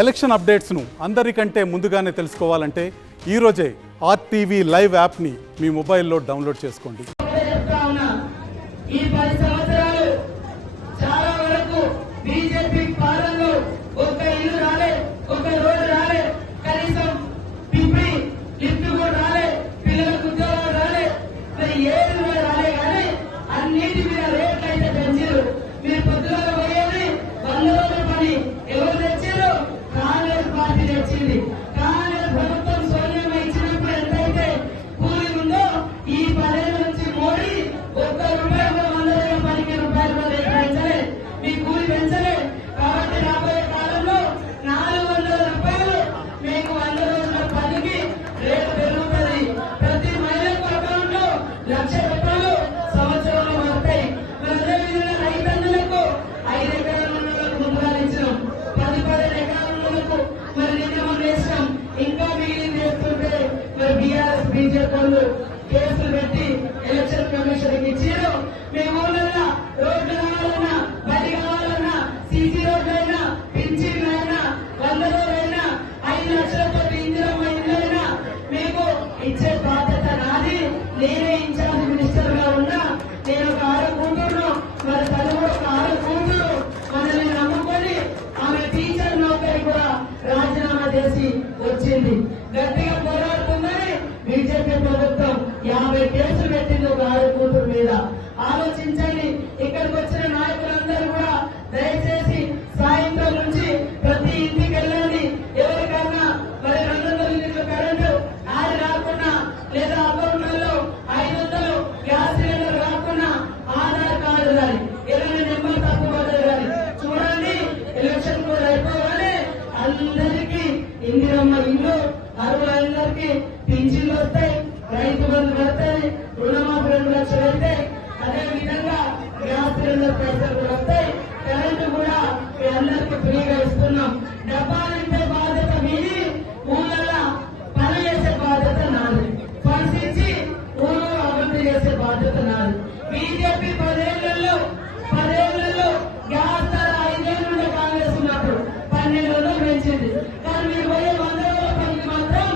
Election అప్డేట్స్ను అందరికంటే ముందుగానే తెలుసుకోవాలంటే ఈరోజే RTV లైవ్ యాప్ని మీ మొబైల్లో డౌన్లోడ్ చేసుకోండి. కేసులు పెట్టి ఎలక్షన్ కమిషన్ ఇచ్చారు. మేము రోడ్లు కావాలన్నా, బడి కావాలన్నా, సీసీ రోడ్లైనా, పింఛన్లు అయినా, 100 రోజులైనా, 5 లక్షలతో ఇందిరమ్మ ఇళ్ళైనా మీకు ఇచ్చే బాధ్యత నాది. నేనే ఇన్ఛార్జ్ మినిస్టర్ గా ఉన్నా. నేను ఒక 6 కూతురు, మరి తను కూడా ఒక 6 కూతురు. మనల్ని నమ్ముకొని ఆమె టీచర్ నౌకరి కూడా రాజీనామా చేసి వచ్చింది. గట్టిగా పోరాడుతుందని బీజేపీ ప్రభుత్వం 50 కేసులు పెట్టింది ఒక 6 కూతురు మీద. ఆలోచించండి. ఇక్కడికి వచ్చిన నాయకులందరూ కూడా దయచేసి సాయంత్రం నుంచి ప్రతి ఇంటికి వెళ్ళండి. ఎవరికన్నా మరి 200 యూనిట్ల కరెంటు అది రాకుండా, లేదా అకౌంట్లలో 500 గ్యాస్ సిలిండర్ రాకుండా ఆధార్ కార్డు కానీ 20 నెంబర్ తక్కువ కానీ చూడండి. ఎలక్షన్ కూడా అయిపోగానే అందరికీ ఇందిరమ్మ ఇల్లు, అర్హులందరికీ పింఛన్లు వస్తాయి, రైతు బంధు పడతాయి, రుణమాఫీ 2 లక్షలు అయితే, అదే విధంగా గ్యాస్ సిలిండర్ పైసలు కూడా వస్తాయి. కరెంటు కూడా మీ అందరికీ ఫ్రీగా ఇస్తున్నాం. డబ్బాలు ఇచ్చే బాధ్యత మీది, ఊళ్ళలో పని చేసే బాధ్యత నాది. ఫండ్స్ ఇచ్చి ఊరు అభివృద్ధి చేసే బాధ్యత నాది. బీజేపీ 10 ఏళ్లలో గ్యాస్ ధర 5 ఏళ్ళ నుండి కాంగ్రెస్ ఉన్నప్పుడు 1200 పెంచింది. కానీ మీరు పోయే 100 రోజుల పనికి మాత్రం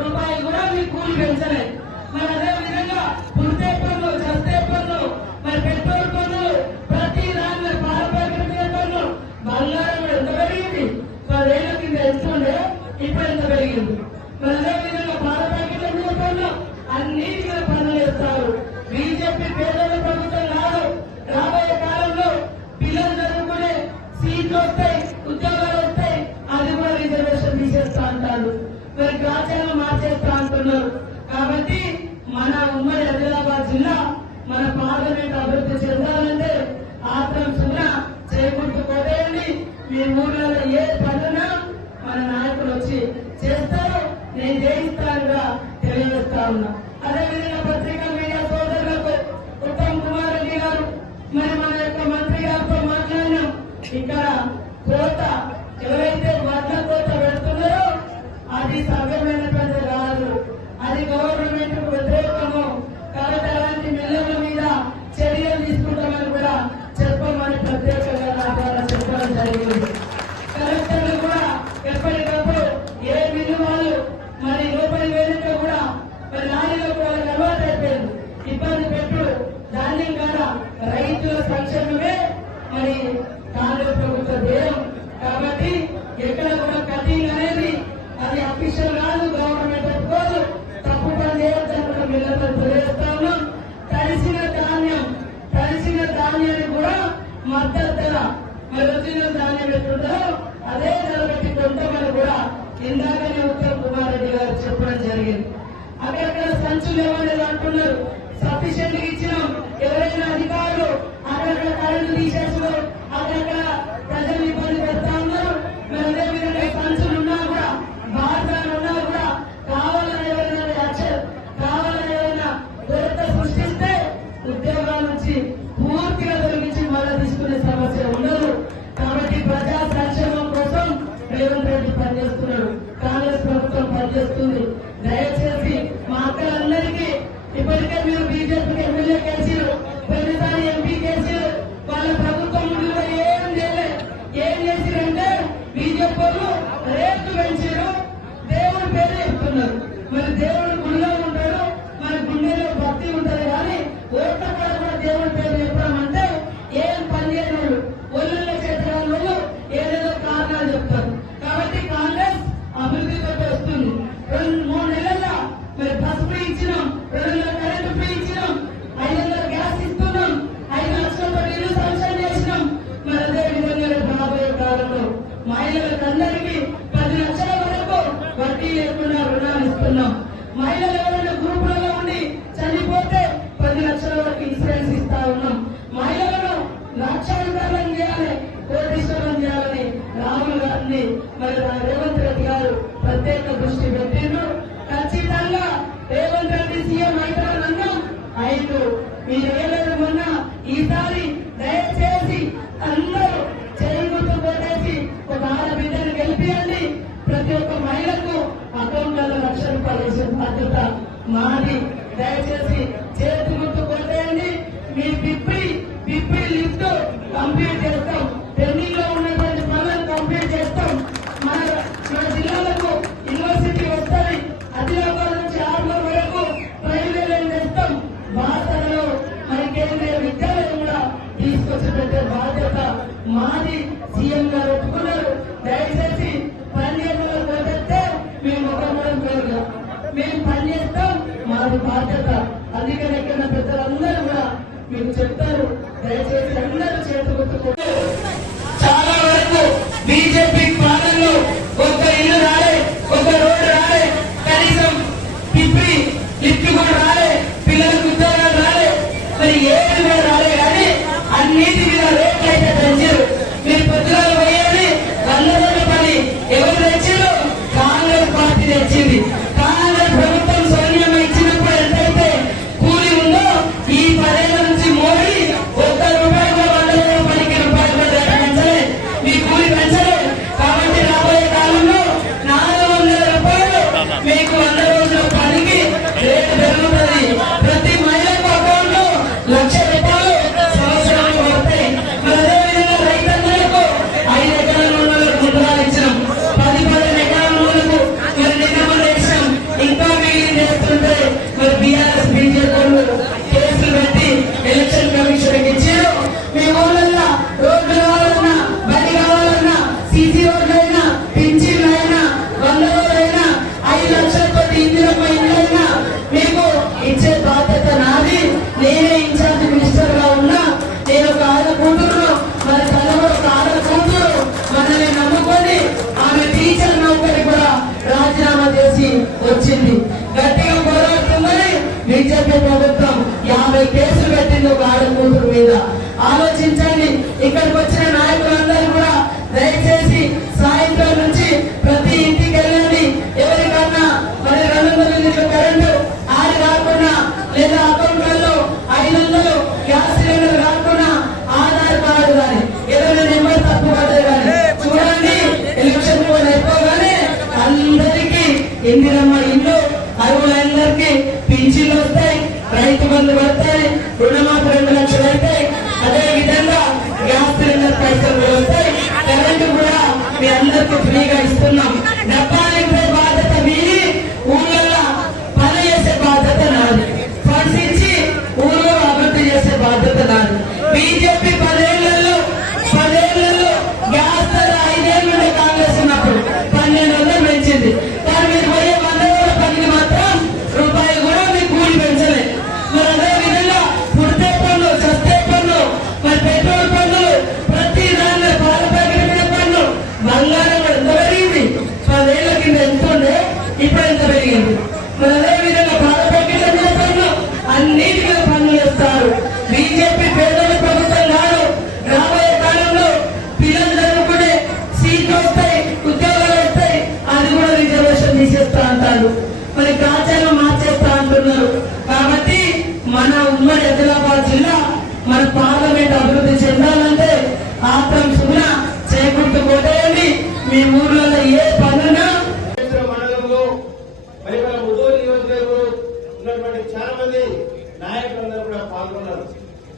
రూపాయి కూడా మీకు కూలి పెంచలేదు. మరి అదే విధంగా పుడితే పన్ను, చస్తే పన్ను, మరి పెట్రోల్ పన్ను, ప్రతి దాని పాల ప్యాకెట్ మీద పన్ను, బంగారం ఎంత పెరిగింది. 10 ఏళ్ల కింద ఎంత ఉండే, ఇప్పుడు ఎంత పెరిగింది. మరి అదే విధంగా పాల ప్యాకెట్ల మీద పన్ను, అన్నిటి మీద పన్నులు వేస్తారు. బీజేపీ పేదల ప్రభుత్వం కాదు. రాబోయే కాలంలో పిల్లలు చదువుకునే సీట్లు వస్తాయి, ఉద్యోగాలు వస్తాయి, అది కూడా రిజర్వేషన్ తీసేస్తా అంటారు. మరి రాజ్యాంగం మార్చేస్తా అంటున్నారు. కాబట్టి మన ఉమ్మడి ఆదిలాబాద్ జిల్లా, మన పార్లమెంట్ అభివృద్ధి చెందాలంటే ఆత్రం సున్నా చేకూర్పు కొట్టేయండి. మీ ఊర్లలో ఏ పనున్నా మన నాయకులు వచ్చి చేస్తారు. నేను చేయిస్తానుగా తెలియజేస్తా ఉన్నా. అదేవిధంగా పత్రికా మీడియా సోదరులకు ఉత్తమ్ కుమార్ రెడ్డి గారు, మరి మన యొక్క మంత్రి గారితో మాట్లాడినాం. ఇక్కడ కోత ఎవరైతే వడ్ల కోత పెడుతున్నారో అది సవ్యమైనటువంటి కాదు, అది గవర్నమెంట్ వ్యతిరేకము. కాబట్టి అలాంటి మిల్లర్ల మీద చర్యలు తీసుకుంటామని కూడా చెప్పమని ప్రత్యేకంగా నా ద్వారా చెప్పడం జరిగింది. కలెక్టర్లు కూడా ఎప్పటికప్పుడు ఏ మిల్లు వాళ్ళు మరి లోపలి వేదిక కూడా మరి లారీలో కూడా అలవాటు అయిపోయింది. ఇబ్బంది పెట్టు ధాన్యం కాదా రైతుల సంక్షేమమే మరి కాంగ్రెస్ ప్రభుత్వ ధ్యేయం. కాబట్టి ఎక్కడ కూడా కటింగ్ అనేది అది అఫీషియల్ కాదు, గవర్నమెంట్ ఒప్పుకోదు. తప్పు పని చేయొద్దని కూడా మిల్లర్లు తెలియజేస్తా ఉన్నాం. తడిసిన ధాన్యాన్ని కూడా మద్దతు ధర, మరి ఒరిజినల్ ధాన్యం ఎట్లుందో అదే ధర పెట్టి కొంటామని కూడా ఇందాకనే ఉత్తమ్ కుమార్ రెడ్డి గారు చెప్పడం జరిగింది. అక్కడక్కడ సంచులు ఏమనేది అంటున్నారు. సఫిషియెంట్ ఇచ్చినాం. ఎవరైనా అధికారులు అక్కడక్కడ కరెంటు తీసేస్తున్నారు, అక్కడక్కడ ప్రజలు ఇబ్బంది పెడతా ఉన్నారు. మరి అదేవిధంగా సంచులు ఉన్నా కూడా, బాధ్యతలు ఉన్నా కూడా కావాలని ఎవరైనా కొరత సృష్టిస్తే ఉద్యోగాల నుంచి పూర్తిగా తొలగించి మళ్ళీ తీసుకునే సమస్య ఉండదు. కాబట్టి ప్రజా సంక్షేమం కోసం రేవంత్ రెడ్డి పనిచేస్తున్నాడు, కాంగ్రెస్ ప్రభుత్వం పనిచేస్తుంది. దయచేసి మా అక్కలందరికీ ఇప్పటికే మీరు బీజేపీకి ఎమ్మెల్యే కేసీలు, ప్రతిసారి ఎంపీ కేసీలు, వాళ్ళ ప్రభుత్వం ఏం చేసిరంటే బీజేపీ అందరికీ 10 లక్షల వరకు వడ్డీ లేకుండా రుణాలు ఇస్తున్నాం. మహిళలు ఎవరైనా గ్రూపులలో ఉండి చనిపోతే 10 లక్షల వరకు ఇన్సూరెన్స్ ఇస్తా ఉన్నాం. మహిళలను లక్షాధికారులను చేయాలి, కోటీశ్వరం చేయాలని రాహుల్ గాంధీ మరి రేవంత్ రెడ్డి గారు ప్రత్యేక దృష్టి పెట్టిండ్రు. ఖచ్చితంగా రేవంత్ రెడ్డి సీఎం అవుతారన్నాం. అయితే మీరు ఏలేదు మొన్న ఈసారి దయచేసి అందరూ చేయుతూ కొట్టేసి ఒక ఆడబిడ్డను గెలిపియండి. ప్రతి ఒక్క మహిళకు అకౌంట్లలో ₹1,00,000 వేసే బాధ్యత మాది. దయచేసి చేతి గుర్తు కొట్టేయండి. మీ పిప్పి లిఫ్ట్ కంప్లీట్ చేస్తాం. పెండింగ్ లో ఉన్నటువంటి పనులను కంప్లీట్ చేస్తాం. మన జిల్లాలకు యూనివర్సిటీ వస్తుంది. ఆదిలాబాద్ నుంచి ఆర్మూర్ వరకు రైల్వే లైన్ చేస్తాం. బాసరలో మరి కేంద్రీయ విద్యాలయం కూడా తీసుకొచ్చి పెట్టే బాధ్యత మాది. సీఎం గారు ఒప్పుకున్నారు. దయచేసి పనిచేయడంలో పోతే మేము ఒకరం పేరుగా మేము పనిచేస్తాం. మాది బాధ్యత. అందుకని ఎక్కడ పెద్దలందరూ కూడా మీకు చెప్తారు. దయచేసి అందరూ చేతుకుంటూ చాలా వరకు బీజేపీ పాలనలో ఒక ఇల్లు రాలే, ఒక రోడ్డు రాలే, కనీసం పిప్పి లిఫ్ట్ కూడా రాలే, పిల్లలకు ఉద్యోగాలు రాలే, మరి ఏది కూడా రాలే. కానీ అన్నిటి మీద రేట్లు అయితే పెంచారు. మీరు పొద్దుగాల పోయాలి. 100 రోజుల పని ఎవరు తెచ్చారు? కాంగ్రెస్ పార్టీ తెచ్చింది. కాంగ్రెస్ ప్రభుత్వం సోనియా ఇచ్చినప్పుడు ఎంతైతే కూలి ఉందో ఈ 10 ఏళ్ల నుంచి మోడీ ₹1 కూడా 100 రోజుల పనికి ₹1 పెంచలే. మీ కూలి పెంచలే. కాబట్టి రాబోయే కాలంలో ₹400 మీకు 100 రోజుల పనికి రేటు పెరుగుతుంది. ప్రతి మహిళకు అకౌంట్ లో ₹1,00,000 సంవత్సరానికి పడతాయి. మరి అదేవిధంగా రైతన్నలకు 5 ఎకరాల భూములకు ముద్రాలు ఇచ్చినాం. 10 ఎకరాల భూములకు మరి నిధులు వేసినాం. ఇంకా మిగిలిన చేస్తుంటే మరి బీఆర్ఎస్ బీజేపీ కేసులు పెట్టి ఎలక్షన్ కమిషన్ ఇచ్చారు. మీ ఊళ్ళల్లో రోడ్లు కావాలన్నా, బడి కావాలన్నా, సీసీ రోడ్లైనా, పింఛన్లైనా, 100 రోజులైనా, 5 లక్షలతో ఇందిరమ్మ ఇళ్ళైనా మీకు ఇచ్చే బాధ్యత నాది. నేనే ఇన్ఛార్జ్ మినిస్టర్ గా ఉన్నా. నేను ఒక ఆడ కూతురు, మరి తల్లి ఒక ఆడ కూతురు మనల్ని నమ్ముకొని ఆమె టీచర్ నౌకరి కూడా రాజీనామా చేసి వచ్చింది. గట్టిగా పోరాడుతుందని బీజేపీ ప్రభుత్వం 50 కేసులు పెట్టింది ఒక ఆడ కూతురు మీద. ఆలోచించండి. ఇక్కడికి వచ్చిన నాయకులందరూ కూడా దయచేసి సాయంత్రం నుంచి ప్రతి ఇంటికి వెళ్ళండి. ఎవరికన్నా మరి 200 యూనిట్ల కరెంటు ఆడి రాకుండా, లేదా అకౌంట్లలో 500 గ్యాస్ సిలిండర్ రాకుండా ఆధార్ కార్డు కానీ ఏదైనా నెంబర్ తప్పు పడ్డది కానీ చూడండి. ఎలక్షన్ కూడా అయిపోగానే అందరికీ ఇందిరమ్మ ఇల్లు, అరువులందరికీ పింఛన్లు వస్తాయి, రైతు బంధు పడతాయి, రుణమాఫీ 2 లక్షలు అవుతాయి. అదే విధంగా గ్యాస్ సిలిండర్ పైసలు వస్తాయి. కరెంటు కూడా మీ అందరికీ ఫ్రీగా ఇస్తున్నాం. డబ్బాలు నింపే బాధ్యత మీది. ఊళ్ళల్లో పని చేసే బాధ్యత నాది. ఫండ్స్ ఇచ్చి ఊరు అభివృద్ధి చేసే బాధ్యత నాది. బీజేపీ 10 ఏళ్లలో గ్యాస్ ధర 5 ఏళ్ళ నుండి కాంగ్రెస్ ఉన్నప్పుడు 1200 పెంచింది. కానీ మీరు పోయే 100 రోజుల పనికి మాత్రం ₹1 కూడా మీకు కూలి పెంచలే. మరి అదే విధంగా పుడితే పన్ను, చస్తే పన్ను, మరి పెట్రోల్ పన్నులు, ప్రతి దానిలో పాల ప్యాకెట్ మీద పన్ను, బంగారం కూడా ఎంత పెరిగింది. 10 ఏళ్ల కింద ఎంత ఉండే, ఇప్పుడు ఎంత పెరిగింది. మరి అదే విధంగా పాల ప్యాకెట్ల మీద పన్ను, అన్నిటి మీద పన్నులు వేస్తారు. బీజేపీ పేదల ప్రభుత్వం కాదు. రాబోయే కాలంలో పిల్లలు చదువుకునే సీట్లు వస్తాయి, ఉద్యోగాలు వస్తాయి. అది కూడా రిజర్వేషన్ తీసేస్తా అంటారు. మరి రాజ్యాంగం మార్చేస్తా అంటున్నారు. కాబట్టి మన ఉమ్మడి ఆదిలాబాద్ జిల్లా, మన పార్లమెంట్ అభివృద్ధి చెందాలంటే ఆత్రం సుగుణ చేకూర్తు కొట్టేయండి. మీ ఊర్లలో ఏ పనున్నా మండలంలో మరి మన ముదోలి నియోజకవర్గంలో ఉన్నటువంటి చాలా మంది నాయకులందరూ కూడా పాల్గొన్నారు.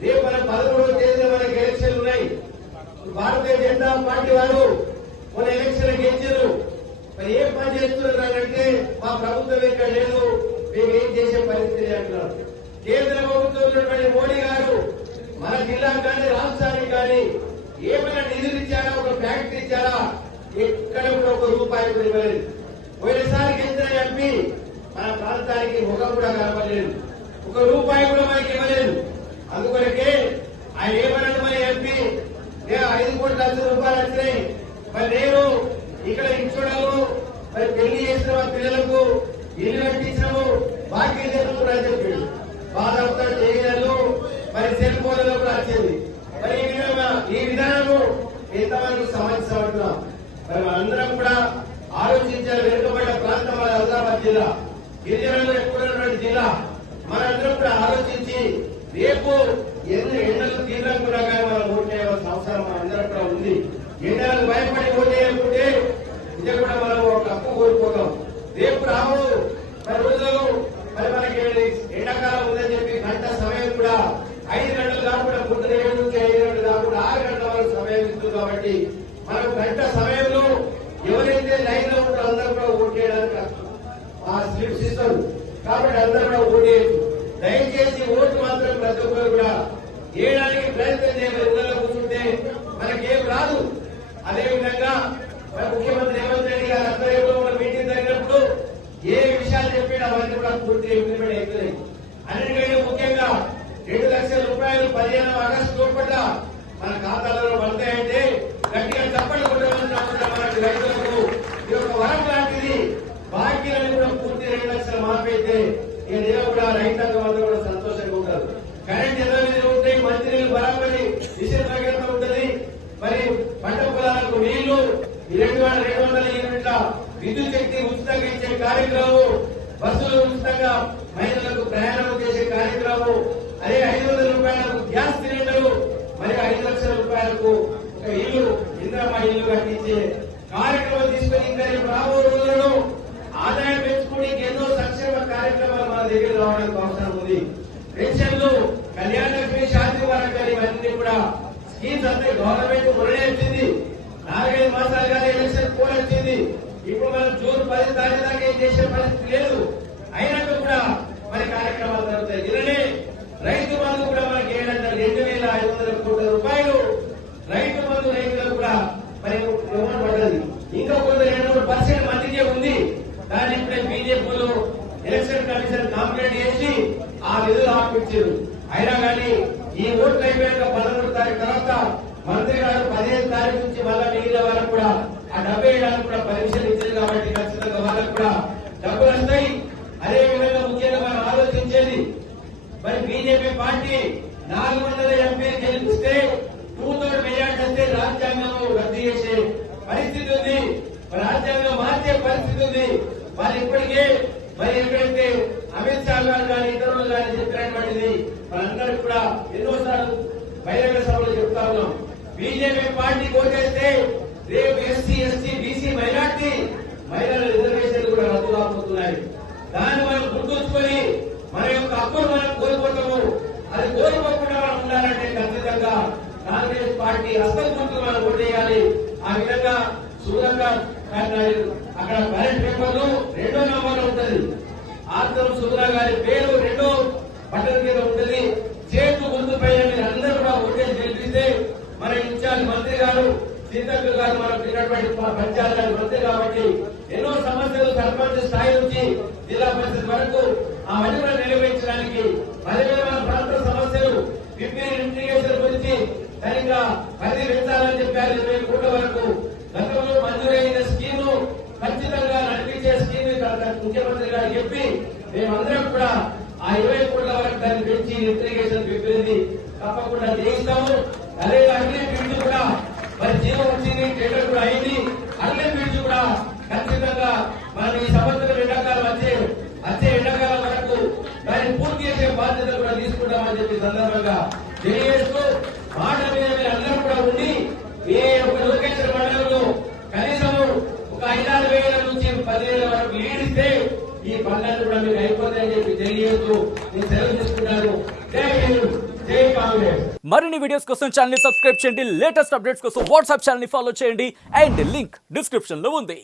రేపు మన 13వ తేదీన మనకి ఎలక్షన్లు ఉన్నాయి. భారతీయ జనతా పార్టీ వారు మన ఎలక్షన్ గెలిచారు. మరి ఏ పని చేస్తున్నారు అంటే మా ప్రభుత్వం ఇక్కడ లేదు, మేము ఏం చేసే పరిస్థితి అంటున్నారు. కేంద్ర ప్రభుత్వం ఉన్నటువంటి మోడీ గారు మన జిల్లాకు కానీ రాష్ట్రానికి కానీ ఏమైనా నిధులు ఇచ్చారా, ఒక ఫ్యాక్టరీ ఇచ్చారా? ఎక్కడ కూడా ₹1 కూడా ఇవ్వలేదు. పోయినసారి గెలిచిన ఎంపీ మన ప్రాంతానికి ముఖం కూడా కనపడలేదు. ₹1 కూడా మనకి ఇవ్వలేదు. అందుకొరకే ఆయన ఏమన్నాడు, మన ఎంపీ 5 కోట్ల రూపాయలు వచ్చినాయి. మరి నేను ఇక్కడ ఇచ్చడము మరి పెళ్లి చేసిన మా పిల్లలకు ఇల్లు కట్టించడము బాకీ జరుగుతుంది అని చెప్పి బాధపడతా చేయగలరు. మరి సెల్ ఫోన్లలో కూడా వచ్చింది. మరి ఈ విధానము ఎంతమందికి సంబంధించబడుతున్నాం. మరి మనందరం కూడా ఆలోచించాలి. వెనుకబడ్డ ప్రాంతం మన హైదరాబాద్ జిల్లా, గిరిజనులు ఎక్కువైనటువంటి జిల్లా. మనందరం కూడా ఆలోచించి రేపు ఎండలు తీవ్రంగా కానీ మనం ఓటు చేయవలసిన అవసరం మనందరం కూడా ఉంది. ఎండలకు భయపడి ఓటు చేయకుంటే ఇది కూడా మనం ఒక హక్కు కోల్పోతాం. రేపు రావు మరి రోజులు మరి మనకి ఎండాకాలం ఉందని చెప్పి గంట సమయం కూడా 5 గంటలు కాకుండా పొద్దున 7 నుంచి 5 గంటలు కాకుండా 6 గంటల వరకు సమయం ఇస్తుంది. కాబట్టి మనం గంట సమయంలో ఎవరైతే లైన్ లో ఉంటారో అందరూ కూడా ఓటు చేయడానికి ఆ స్లిప్స్ ఇస్తారు. కాబట్టి అందరూ కూడా ఓటు చేయొచ్చు. దయచేసి ఓటు మాత్రం ప్రతి ఒక్కరు కూడా చేయడానికి ప్రయత్నం చేయాలి. ఊళ్ళలో కూర్చుంటే మనకేం రాదు. అదేవిధంగా మన ముఖ్యమంత్రి రేవంత్ రెడ్డి గారు ఆధ్వర్యంలో మన మీటింగ్ జరిగినప్పుడు ఏ విషయాలు చెప్పి అవన్నీ కూడా పూర్తిగా ఇంప్లిమెంట్ అవుతున్నాయి. అన్నిటికంటే ముఖ్యంగా 2 లక్షల రూపాయలు 15వ ఆగస్టు లోపల మన ఖాతాలలో పడతాయంటే గట్టిగా చప్పట్లు కొట్టవలసిన అవసరం మనకు రైతులకు ఈ యొక్క వరం లాంటిది. బాకీలను కూడా పూర్తి 2 లక్షలు మాపైతే నేను కూడా రైతాంగం అంతా కూడా సంతోషంగా ఉంటారు. కరెంట్ ఎదురు ఉంటాయి, మంచినీళ్ళు బరాబరి విషయం తగ్గత ఉంటుంది. మరి పంట పొలాలకు నీళ్లు 200 యూనిట్ల విద్యుత్ శక్తి ఉచితంగా ఇచ్చే కార్యక్రమం, బస్సులు ఉచితంగా మహిళలకు ప్రయాణం చేసే కార్యక్రమం, అదే 500 రూపాయలకు గ్యాస్ సిలిండర్, మరి 5 లక్షల రూపాయలకు ఒక ఇల్లు ఇందిరమ్మ ఇల్లు కట్టించే కార్యక్రమం తీసుకుని ఇంకా రాబో రోజులలో ఆదాయం పెంచుకుని ఎన్నో సంక్షేమ కార్యక్రమాలు మన దగ్గర రావడానికి అవసరం ఉంది. పెన్షన్లు, కళ్యాణ లక్ష్మి, శాంతి వారం ఇవన్నీ కూడా స్కీమ్స్ అంతా గవర్నమెంట్ మొదలే వచ్చింది. 4-5 మాసాలుగా ఎలక్షన్ కోడ్ వచ్చింది. ఇప్పుడు మనం జూన్ 10 తారీఖు దాకా ఏం చేసే పరిస్థితి లేదు. అయినట్టు కూడా మరి కార్యక్రమాలు జరుగుతాయి. నిన్ననే రైతు బంధు కూడా మనకి ఏంటంటే 2,500 కోట్ల రూపాయలు రైతు బంధు రైతులకు కూడా మరి ఇవ్వడం పడ్డది. ఇంకా కొంత 2-3% మందికే ఉంది. దాన్ని ఇప్పుడే బీజేపీలో ఎలక్షన్ కమిషన్ కంప్లైంట్ చేసి ఆ నిధులు ఆపించారు. అయినా కానీ ఈ ఓట్లు అయిపోయాక 13వ తారీఖు తర్వాత మంత్రి గారు 15వ తారీఖు నుంచి మళ్ళా మిగిలిన వాళ్ళకు కూడా ఆ డబ్బు వేయడానికి కూడా పర్మిషన్ ఇచ్చారు. కాబట్టి ఖచ్చితంగా వాళ్ళకు కూడా డబ్బులు వస్తాయి. అదే విధంగా ముఖ్యంగా మనం ఆలోచించేది మరి బీజేపీ పార్టీ 400 ఎంపీలు గెలిపిస్తే 2/3 మెజార్టీ వస్తే రాజ్యాంగం రద్దు చేసే పరిస్థితి ఉంది. రాజ్యాంగం మార్చే పరిస్థితి ఉంది. వాళ్ళు ఇప్పటికే మరి ఎక్కడైతే అమిత్ షా గారు కానీ ఇతరులు కానీ చెప్పినటువంటిది మనందరికీ కూడా ఎన్నోసార్లు బహిరంగ సభలో చెప్తా ఉన్నాం. బీజేపీ పార్టీ ఓటేస్తే రేపు ఎస్సీ, ఎస్టీ, బీసీ, మైనార్టీ మహిళల రిజర్వేషన్లు కూడా రద్దు కాబోతున్నాయి. దాన్ని మనం గుర్తుంచుకొని మన యొక్క హక్కులు మనం కోల్పోతాము. అది కోల్పోకుండా మనం ఉండాలంటే ఖచ్చితంగా కాంగ్రెస్ పార్టీ హస్తం గుర్తు మనం ఓటేయాలి. ఆ విధంగా సూర్యకాంత్ అక్కడ బ్యాలెట్ పేపర్లు 2వ నంబర్ ఉంటుంది. ఆత్రం సుందర గారి పేరు 2వ బటన్ మీద ఉంటుంది. చేతు గుర్తుపై మీరు అందరూ కూడా ఓటేసి గెలిపిస్తే మన ఇన్ఛార్జ్ మంత్రి గారు సీతాకర్ గారు మనకు ఉన్నటువంటి పంచాయతీ మంత్రి కాబట్టి ఎన్నో సమస్యలు సర్పంచ్ స్థాయి నుంచి జిల్లా పరిషత్ వరకు ఆ మధ్య నెరవేర్చడానికి అదేవిధంగా మన ప్రాంత సమస్యలు ఇంటిగ్రేషన్ గురించి సరిగ్గా పరిధి పెంచాలని చెప్పారు. 20 కోట్ల వరకు గతంలో మంజూరైన స్కీమ్ ఖచ్చితంగా నడిపించే స్కీమ్ ముఖ్యమంత్రి గారు చెప్పి మేమందరం కూడా ఆ 20 కోట్ల వరకు దాన్ని పెంచి ఇంటిగ్రేషన్ విప్పింది తప్పకుండా చేయిస్తాము. అదే అగ్ని ఫీల్డ్ కూడా మరి జీవం వచ్చింది, టెండర్ కూడా అయింది. అగ్ని ఫీల్డ్ కూడా ఖచ్చితంగా మనం ఈ సంవత్సరం ఎండాకాలం వచ్చే ఎండాకాలం వరకు దాన్ని పూర్తి చేసే బాధ్యత కూడా తీసుకుంటామని చెప్పి సందర్భంగా తెలియజేస్తూ మాట మీద మీరు అందరూ కూడా ఉండి ఏ ఒక లొకేషన్ మండలంలో కనీసం ఒక 5-6 వేల నుంచి 10,000 వరకు లీడ్ ఇస్తే ఈ పనులన్నీ కూడా మీకు అయిపోతాయని చెప్పి తెలియజేస్తూ నేను సెలవు తీసుకుంటాను. జై హింద్, జై కాంగ్రెస్. మరిన్ని వీడియోస్ కోసం ఛానల్ ని సబ్స్క్రైబ్ చేయండి. లేటెస్ట్ అప్డేట్స్ కోసం వాట్సాప్ ఛానల్ ని ఫాలో చేయండి. అండ్ లింక్ డిస్క్రిప్షన్ లో ఉంది.